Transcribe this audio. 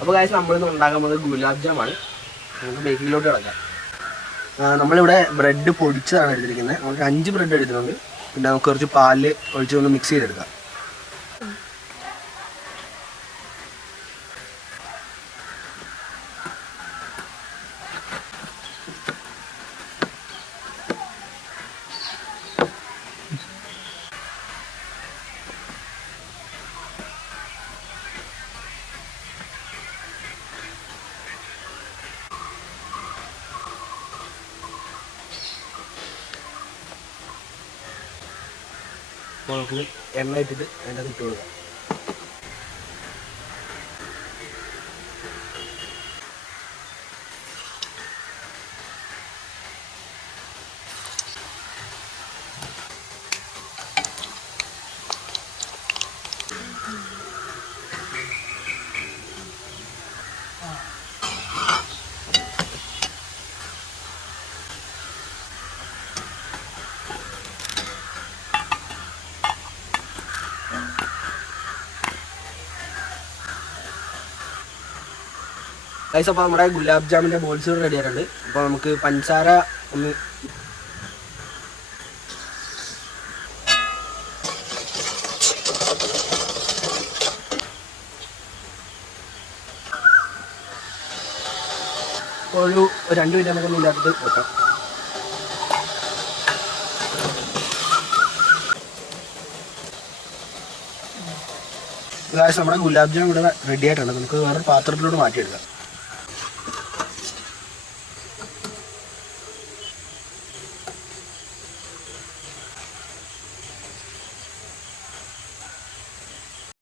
അപ്പോൾ ഗൈസ് നമ്മളിന്ന് ഉണ്ടാക്കാൻ പോകുന്നത് ഗുലാബ് ജാമാണ്. നമുക്ക് ബേക്കിങ്ങിലോട്ട് കിടക്കാം. നമ്മളിവിടെ ബ്രെഡ് പൊടിച്ചതാണ് എടുത്തിരിക്കുന്നത്. നമുക്ക് 5 ബ്രെഡ് എടുത്തിട്ടുണ്ട്. പിന്നെ നമുക്ക് കുറച്ച് പാലിൽ ഒഴിച്ച് ഒന്ന് മിക്സ് ചെയ്തെടുക്കാം. അപ്പോൾ നമുക്ക് എണ്ണ ഇട്ടിട്ട് അതിൻ്റെ അത് ഇട്ട് കൊടുക്കാം. ഗൈസ് അപ്പോൾ നമ്മുടെ ഗുലാബ് ജാമിൻ്റെ ബോൾസ് റെഡി ആയിട്ടുണ്ട്. അപ്പോൾ നമുക്ക് പഞ്ചസാര ഒന്ന് ഒരു 2 മിനിറ്റ് നമുക്കൊന്ന് ഇല്ലാത്തത് വെക്കാം. ഗൈസ് നമ്മുടെ ഗുലാബ് ജാം ഇവിടെ റെഡി ആയിട്ടുണ്ട്. നമുക്ക് വേറെ പാത്രത്തിലോട്ട് മാറ്റിയെടുക്കാം.